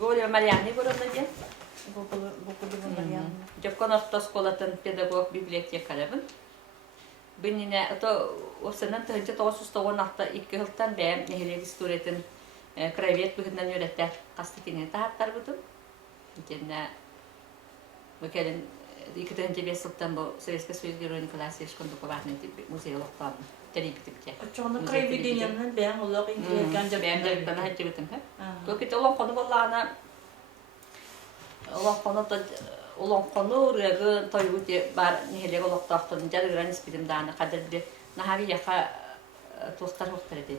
Говорю, Марьяны Воронаден. Жапкон автосколатын педагог библиотекарабын. Бинне ото осынан тönce 996 2 жылдан бәм нехелек историятын краевед бүгүннән өйрәтә кастыкины тахаттар бутун. Жена бекелен 2005 жылдан бу Советский Союз Герои Николая Кондукованный музей локтан терипитикте. Очоны краеведениянын бәм улак интеллигент бәм дә бана хәҗәбетен. Токит олон кону боллана олон кону Олон кону регы тойгуте бар нехелек олоктактын жарыгран испидим даны кадыр бир нахави яка тостар хоктар эдели.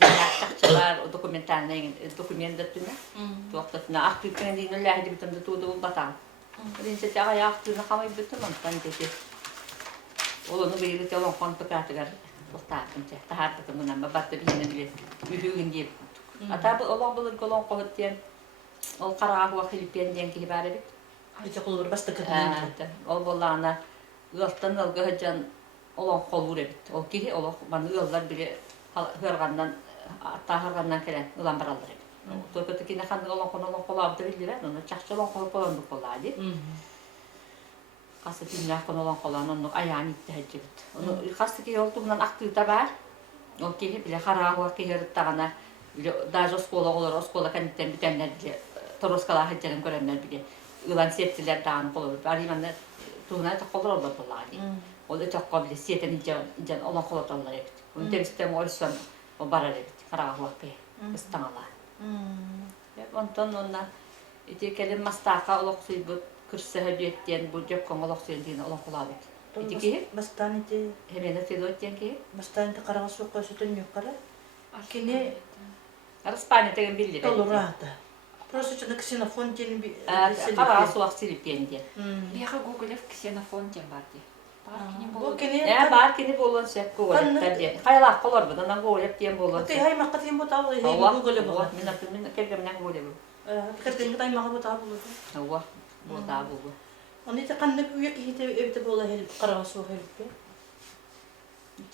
Дактакчылар документальный документ даттына. Токтатына активкен дейин лахи битимде туду батан. Биринчи тага яктына камай битим антан теке. Олону бейли олон кон пакатыгар токтатын те. Тахардыкын мына бабатты бийне биле үйүгүн деп. Атабы олон булur колон коттен ол карагы Филиппинден кири бары бит. Ача колор бастыкытын. Ол боллана ылтан алга хаҗан олон колур бит. Ол кири ол маны ыллар бире хыргандан тахыргандан келен ылан баралар бит. Токты кине ханды олон колабды билдире, аны чакчалан колуп болду колады. Касы тиннах колон коланын аяны иттеҗи бит. Аны касы ки олтугунан актыта бар. Ол кири биле харагы киһер тагына даже школа кандидаттан битеннер Тороскала хаҗарын көрәннәр биле. Ulan settiler dağın kolur. Arimanda tuğuna da kolur oldu bulladı. O da çok kabile seten incan olan kolur oldular evet. Onun temizden o yüzden o barar evet. Karağı vakti ıstanalar. Ondan ondan iti kelim mastaka olak suyu bu kırsı hediyetten bu cepkan olak suyu diye olan kolur evet. İti ki Bastan iti hemen atıyor diyen ki bastan iti karağı su koşutun yok kara. Kini Araspanı tegen bildi. Colorado. Просто что-то ксенофон тени би. Кара сулак Филиппинде. Бияга Гоголев ксенофон тен барди. Бу кини. Бар кини болон сеп Гоголев тарди. Кайлак колор бу нан Гоголев тен болон. Ты хай макатин бу табыл. Гоголев. Мен келгемнен Гоголев. Кертен тай мага бу табыл. Ова. Бу табыл. Они та канны уя ки хите эвте бола хел кара су хелпе.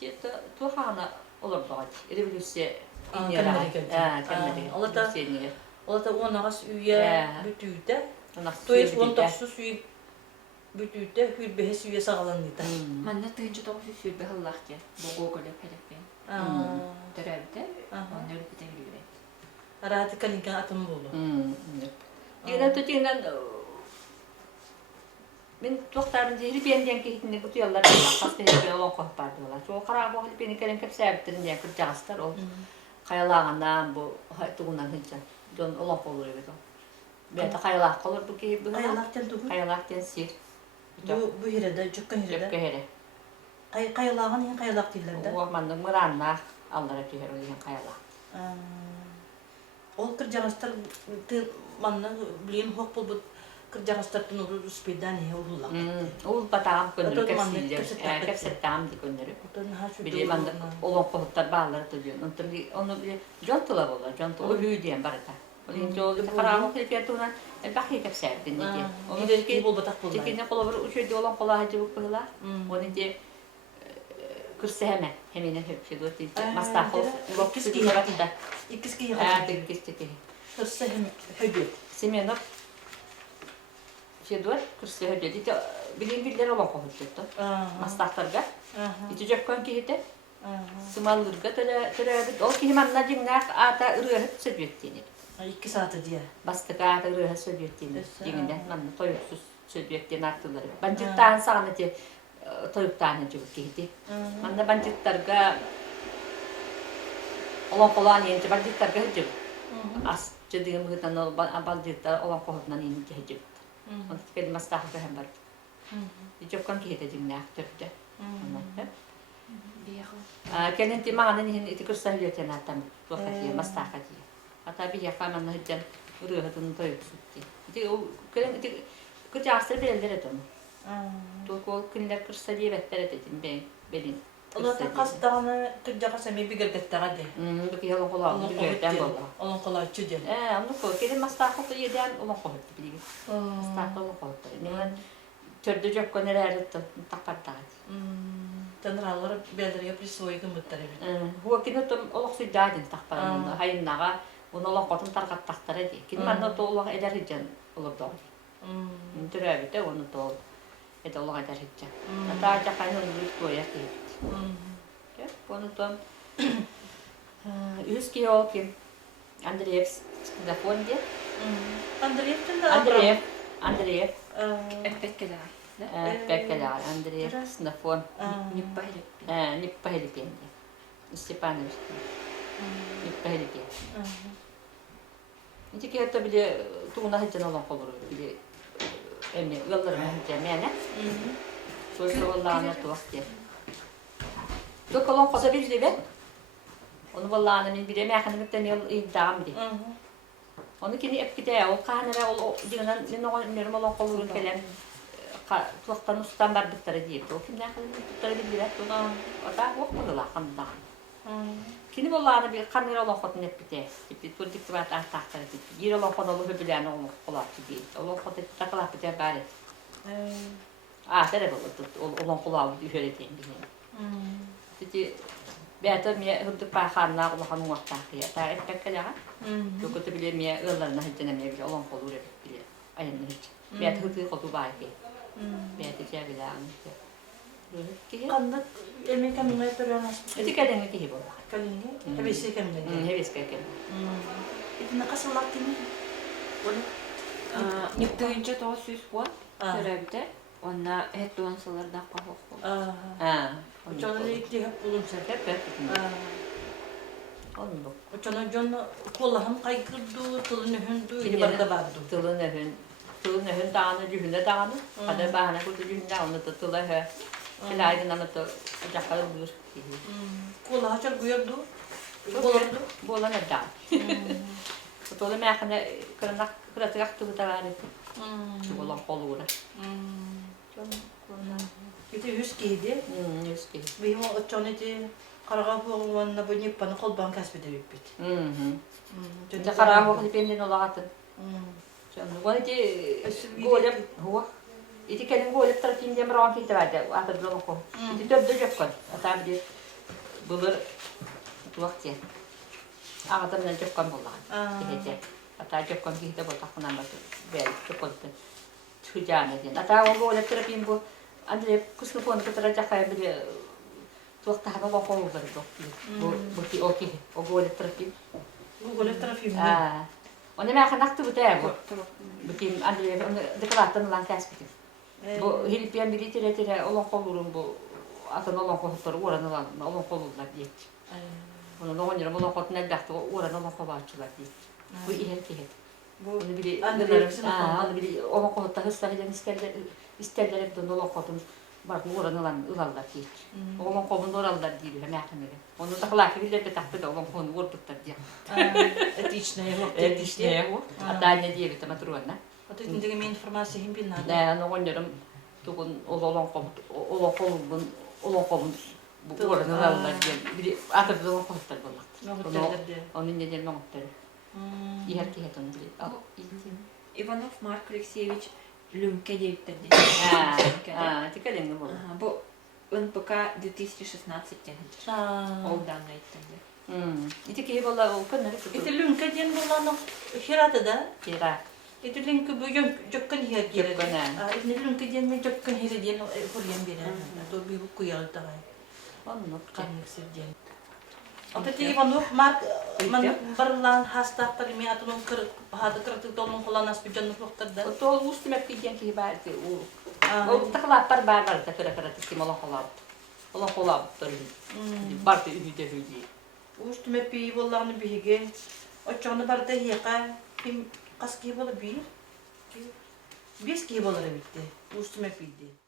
Жета тухана олор багат. Революция инера. Каннери. Олата Олата онагас уя бүтүтэ. То есть он тасус уй бүтүтэ хүл бехес уя сагалан дита. Манна тынчы тоғы сүр бехаллахте. Бу Гоголев хелепен. Төрәбде. Оннөр битен билбе. Араты калинкан атым болу. Дина тутинан мен тоқтарын жери бенден кейтинде күтүялар бар. Кастен олон коп бардылар. Со карак бу бени келен кеп сәбиттерин кеп жагыстар ол. Каялагандан бу тугунан хинча. Дон олон колор эбет. Бета каялак колор бу ки бу. Каялактан тугу. Каялактан сир. Бу хиреде жуккан хиреде. Кеhere. Каялаган ен каялак дилерде. О мандын мыранна аллара кеher деген каялак. Ол кыржагастар манна билем хок болбут кыржагастар тунуру спидани улулак. Ол батагам көндүр кепсилер. Кепсеттам ди көндүр. Биле манда олон колуптар баалар төлөй. Onu bile jontular bollar. Jontu o hüydien barata. Olin jol karagı kelpiyatuna bakı kepserdin diye. Onu Ki bol batak bollar. Tekine kolabır uçuydu olan kola hacı bu kıla. Onu diye kırsı hemen hep şey dotti. Mastahol. Bok kisi barata. İkisi ki tek kisi. Kırsı hem hüdü. Semenov şey dur kırsı hüdü. Diye bilin bildir olan kohuttu. Mastahtarga. İti cepkan ki hite. Sımalırga törəbit. O ki manna jingnak ata ırıhıp söbüyettiğini. 2 saat diye. Bastık ata ırıhıp söbüyettiğini. Jinginde manna toyuksuz söbüyettiğini aktıları. Bancıktan sağını te toyuktan jibik kihiti. Manna bancıktarga olan kolan yenti bancıktarga hıcıp. As jediğim hıtan ol bancıktar olan kohutnan yenti hıcıp. Onu tepeli mastahı hem var. Jibkan kihiti jingnak törde. Kenen ti mga nanihin iti kursahilyoten atam wakati mastakati. Ata biya kaman na hidyan uruhatun toyuksutti. Iti kenen iti kujasır belirler eton. Tokol kinler kursahilyoten etin benim. Ola ta kastağını kırjagasa me bigergettara de. Baki yalın kola bigerden bolla. Onun kola çüdyen. Onu ko kenen mastakatı yeden olan kohut bilgi. Mastakatı olan kohut. Nemen törde jok koneler takartati. Tanrılar belirliyor prisuyu gümütleri. Huwa kinutun olak si dadin takparan hayın naga Onu olan qotun tarqattaqtara di. Kin manna to'liq eder hijan olurdu. Türäbite onu tol. Ede olaq eder hijan. Ata jaqayны onu koyar di. Onu ton üski yok kim? Andreev telefon di. Andreev. Эппеккеле. Pekkelar Andreev telefon. Ниппахилик. Nippahelipien di. Stepanovич. Nippahelipien. Ити кете бile туна hijan olan qolur bile emne yollarına hijan mene. Soysa vallahi tuaqti. Dokolon qosa bir dibe. Onu vallahi min bile mekanimden yol idam di. Onu kini epkide o kanara o dinan min o normal qolur kelem. Tuaqtan ustan bardıkları diye. O kimden tutarı bildiler. Ona ata waqtla qanda. Kini vallahi bir kanara olan qotun epkide. Tipi turdik tuat ataqtara tipi. Gir olan qodalı bilen o qolar tipi. O qotu taqlap bite bari. Tere bu olan qolalı düşere diye. Tipi beter mi hıddık baxanlar olan waqtaqiya. Ta epkekele. Çok da bile mi ıllarına hiç bile olan qolur bile. Aynen hiç. Beter hıddık qotu var ki. Beter çeviren. Qandak elmeka minga toranas. Iti kadang iti hibo. Kalini. Hebisi kamne. Hebis keke. Iti nakasalakini. Onu Ниптыгынча 900 won төрәбите. Онна хеттуан саларда кахоқ. Çona iti hep bulunsa. Hep. Onu bu. Çona jon kollahım qaykırdı, tılını hündü, ini barda bardı. Tılın hün dağını, cühünde dağını. Kadar bahane kutu cühünde onu da tılı hü. Kilaydın anı da ocakları bulur. Kollaha çar buyurdu. Bola ne dağ. Tolu mekane kırnak kıratırak tığı da var. Şu olan kolu uğra. Iti yüz giydi. Yüz ki. Benim o çona iti qarağa boğulanna bu nippanı kolban kasbede bipit. Şimdi karar vakti benden olağatın. Onu iti golep huwa. Iti kelim golep tarafim dem rawan kita bade. Ata belum ko. Iti töbdü jokkan. Ata bir bulur vakti. Ağatamdan jokkan bolan. Kihete. Ata jokkan kihete bol takınan batı. Bel jokkan. Çıkacağını diyen. Ata o golep tarafim bu. Andre kusnu pon kutara jakay bir waktu haba ko ko berdo. Bu ki oki. O golep tarafim. Bu golep tarafim. Onu mekan aktı bu tabi. Bakayım Andre deklarattın lan kaspiti. Bu Hilipiyan biri tire olan kolurun bu atan olan kolukları oranı lan olan kolurlar diye. Onu da onlara olan koluk ne daktı oranı olan kolakçılar diye. Bu iyi ki. Bu biri onu biri olan kolukta hıslahilen isterler hep de olan kolukun bak oranı lan ılallar diye. Olan kolun oralılar diye mekanı. Onu da kolak bile de taktı da olan kolunu vurduklar diye. Etичная yok. Etичная yok. Hatta ne diye bir matruana. Ata tindigi men informasyayım bilnadı. Da onu onların tukun olan kolun bu oranı ılallar diye. Biri atır da olan koluklar bulak. Onun nedeni noktaları. İher ki het onu bile. Иванов Марк Алексеевич Люмке deyiptirdi. Tikelim bu. Bu НПК 2016 oldan aytdı. İti ki valla o kadar. Iti lünke diyen bulanok hirata da. Kira. Iti lünke bu jokkan hir gire. Iti lünke diyen mi jokkan hir diyen kuryen bire. To bir bu kuyal da. Onu Kanlık sevdiyen. Ati Ivanov Mark man barlan hasta kalimi atunun kır hada kırtık dolun kulanas bir canlı noktada. O tol ustimek diyen ki belki o takla par bar da kıra tiskim olan kolab. Olan kolab tabii. Bartı ühüde hüdi. Ustume pi vallahi bihige. O çanı barda yeka kim kaski bola bir. Biz ki bola bitti. Ustume piydi.